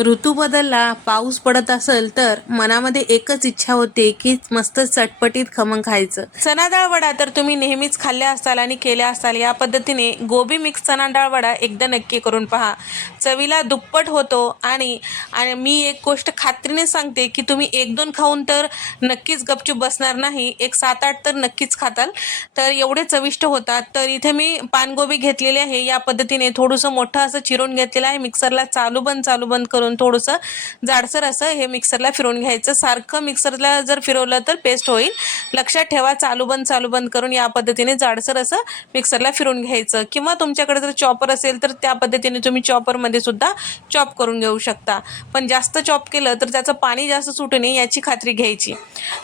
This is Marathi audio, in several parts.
ऋतू बदलला, पाऊस पडत असेल तर मनामध्ये एकच इच्छा होते की मस्त चटपटीत खमंग खायचं. चना डाळ वडा तर तुम्ही नेहमीच खाल्ल्या असाल आणि केल्या असाल. या पद्धतीने गोबी मिक्स चना डाळ वडा एकदा नक्की करून पहा. चवीला दुप्पट होतो आणि मी एक गोष्ट खात्रीने सांगते की तुम्ही 1-2 खाऊन तर नक्कीच गपचूप बसणार नाही, एक 7-8 तर नक्कीच खाताल. तर एवढे चविष्ट होतात. तर इथे मी पानगोबी घेतलेली आहे. या पद्धतीने थोडंसं मोठं असं चिरून घेतलेलं आहे. मिक्सरला चालू बंद करून थोडंसं जाडसर असं हे मिक्सरला फिरवून घ्यायचं. सारखं मिक्सरला जर फिरवलं तर पेस्ट होईल. लक्षात ठेवा, चालू बंद करून या पद्धतीने जाडसर असं मिक्सरला फिरवून घ्यायचं. किंवा तुमच्याकडे जर चॉपर असेल तर त्या पद्धतीने तुम्ही चॉपरमध्ये सुद्धा चॉप करून घेऊ शकता. पण जास्त चॉप केलं तर त्याचं पाणी जास्त सुटू नये याची खात्री घ्यायची.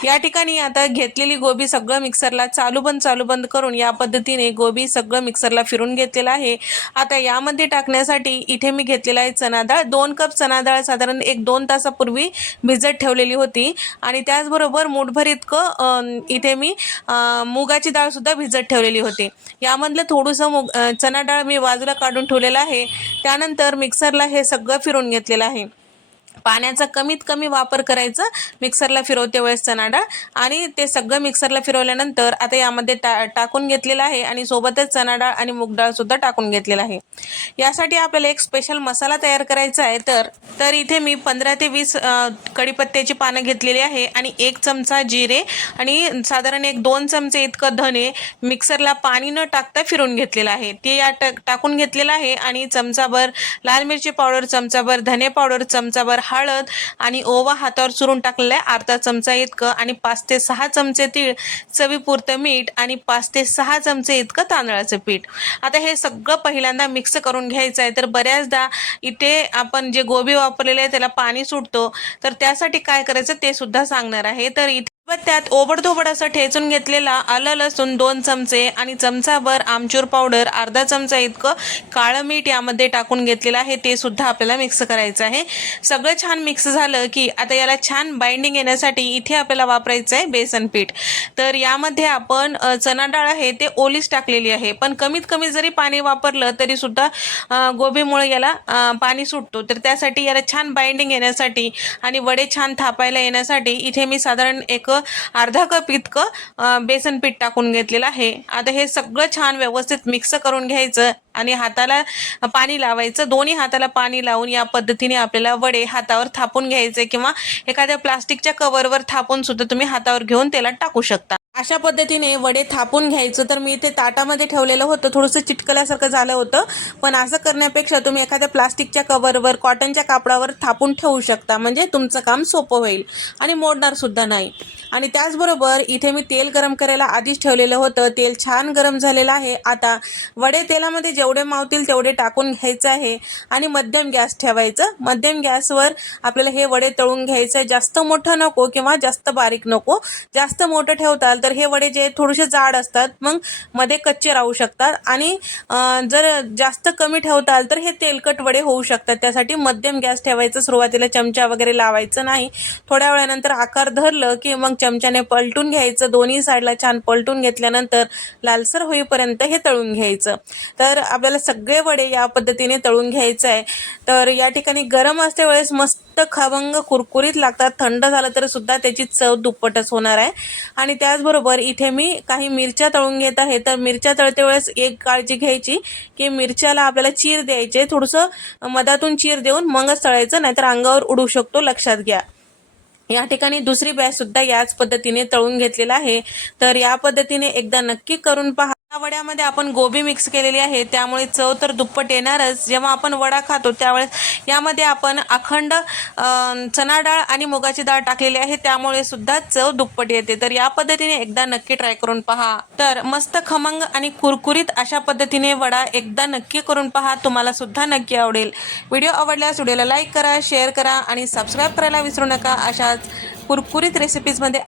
या ठिकाणी आता घेतलेली गोबी सगळं मिक्सरला चालू बंद करून या पद्धतीने गोबी सगळं मिक्सरला फिरून घेतलेलं आहे. आता यामध्ये टाकण्यासाठी इथे मी घेतलेला आहे चना डाळ. 2 कप चना डाळ साधारण 1-2 तासापूर्वी भिजत ठेवलेली होती आणि त्याचबरोबर मुठभर इतकं इथे मी मुगाची डाळ सुद्धा भिजत ठेवलेली होती. यामधलं थोडंसं चना डाळ मी बाजूला काढून ठेवलेलं आहे. त्यानंतर मिक्सरला हे सगळं फिरवून घेतलेलं आहे. पाण्याचा कमीत कमी वापर करायचा मिक्सरला फिरवते वेळेस चना डाळ. आणि ते सगळं मिक्सरला फिरवल्यानंतर आता यामध्ये टाकून घेतलेलं आहे आणि सोबतच चना डाळ आणि मूग डाळ सुद्धा टाकून घेतलेला आहे. यासाठी आपल्याला एक स्पेशल मसाला तयार करायचा आहे. तर इथे मी 15 ते 20 कढीपत्त्याची पानं घेतलेली आहे आणि 1 चमचा जिरे आणि साधारण 1-2 चमचे इतकं धने मिक्सरला पाणी न टाकता फिरून घेतलेलं आहे. ते टाकून घेतलेलं आहे आणि चमचाभर लाल मिरची पावडर, चमचाभर धने पावडर, चमचाभर हळद आणि ओवा हातावर चुरून टाकलेला आहे अर्धा चमचा इतकं आणि 5 ते 6 चमचे तीळ, चवीपुरतं मीठ आणि 5 ते 6 चमचे इतकं तांदळाचं पीठ. आता हे सगळं पहिल्यांदा मिक्स करून घ्यायचं आहे. तर बऱ्याचदा इथे आपण जे गोबी वापरलेले आहे त्याला पाणी सुटतो, तर त्यासाठी काय करायचं ते सुद्धा सांगणार आहे. तर इथे त्यात ओबडधोबड असं ठेचून घेतलेला आलं लसूण 2 चमचे आणि चमचाभर आमचूर पावडर, अर्धा चमचा इतकं काळं मीठ यामध्ये टाकून घेतलेलं आहे. ते सुद्धा आपल्याला मिक्स करायचं आहे. सगळं छान मिक्स झालं की आता याला छान बाइंडिंग येण्यासाठी इथे आपल्याला वापरायचं आहे बेसन पीठ. तर यामध्ये आपण चना डाळ आहे ते ओलीच टाकलेली आहे, पण कमीत कमी जरी पाणी वापरलं तरी सुद्धा गोबीमुळे याला पाणी सुटतो. तर त्यासाठी याला छान बाइंडिंग येण्यासाठी आणि वडे छान थापायला येण्यासाठी इथे मी साधारण एक अर्धा कप इतकं बेसन पीठ टाकून घेतलेलं आहे. आता हे सगळं छान व्यवस्थित मिक्स करून घ्यायचं आणि हाताला पाणी लावायचं. दोन्ही हाताला पाणी लावून या पद्धतीने आपल्याला वडे हातावर थापून घ्यायचे किंवा एखाद्या प्लास्टिकच्या कव्हरवर थापून सुद्धा तुम्ही हातावर घेऊन तेलात टाकू शकता. अशा पद्धतीने वडे थापून घ्यायचं. तर मी इथे ताटामध्ये ठेवलेलं होतं, थोडंसं चिटकल्यासारखं झालं होतं, पण असं करण्यापेक्षा तुम्ही एखाद्या प्लास्टिकच्या कव्हरवर, कॉटनच्या कापडावर थापून ठेवू शकता, म्हणजे तुमचं काम सोपं होईल आणि मोडणार सुद्धा नाही. आणि त्याचबरोबर इथे मी तेल गरम करायला आधीच ठेवलेलं होतं. तेल छान गरम झालेलं आहे. आता वडे तेलामध्ये जेवढे मावतील तेवढे टाकून घ्यायचं आहे आणि मध्यम गॅस ठेवायचं. मध्यम गॅसवर आपल्याला हे वडे तळून घ्यायचं आहे. जास्त मोठं नको किंवा जास्त बारीक नको. जास्त मोठं ठेवताल तर हे वडे जे थोडेसे जाड असतात, मग मध्ये कच्चे राहू शकतात आणि जर जास्त कमी ठेवताल तर हे तेलकट वडे होऊ शकतात. त्यासाठी मध्यम गॅस ठेवायचं. सुरुवातीला चमचा वगैरे लावायचं नाही. थोड्या वेळानंतर आकार धरलं की मग चमच्याने पलटून घ्यायचं. दोन्ही साईडला छान पलटून घेतल्यानंतर लालसर होईपर्यंत हे तळून घ्यायचं. तर आपल्याला सगळे वडे या पद्धतीने तळून घ्यायचं आहे. तर या ठिकाणी गरम असते वेळेस मस्त खमंग कुरकुरीत लागतात. थंड झालं तर सुद्धा त्याची चव दुप्पटच होणार आहे. आणि त्याचबरोबर इथे मी काही मिरच्या तळून घेत आहे. तर मिरच्या तळते वेळेस एक काळजी घ्यायची की मिरच्याला आपल्याला चीर द्यायचे. थोडंसं मधातून चीर देऊन मगच तळायचं, नाहीतर अंगावर उडू शकतो, लक्षात घ्या. या ठिकाणी दुसरी बॅच सुद्धा याच पद्धतीने तळून घेतलेला आहे. तर या पद्धतीने एकदा नक्की करून पहा. या वड्यामध्ये आपण गोबी मिक्स केलेली आहे, त्यामुळे चव तर दुप्पट येणारच. जेव्हा आपण वडा खातो त्यावेळेस यामध्ये आपण अखंड चना डाळ आणि मुगाची डाळ टाकलेली आहे, त्यामुळे सुद्धा चव दुप्पट येते. तर या पद्धतीने एकदा नक्की ट्राय करून पहा. तर मस्त खमंग आणि कुरकुरीत अशा पद्धतीने वडा एकदा नक्की करून पहा. तुम्हाला सुद्धा नक्की आवडेल. व्हिडिओ आवडल्यास व्हिडिओला लाईक करा, शेअर करा आणि सबस्क्राईब करायला विसरू नका. अशाच कुरकुरीत रेसिपीजमध्ये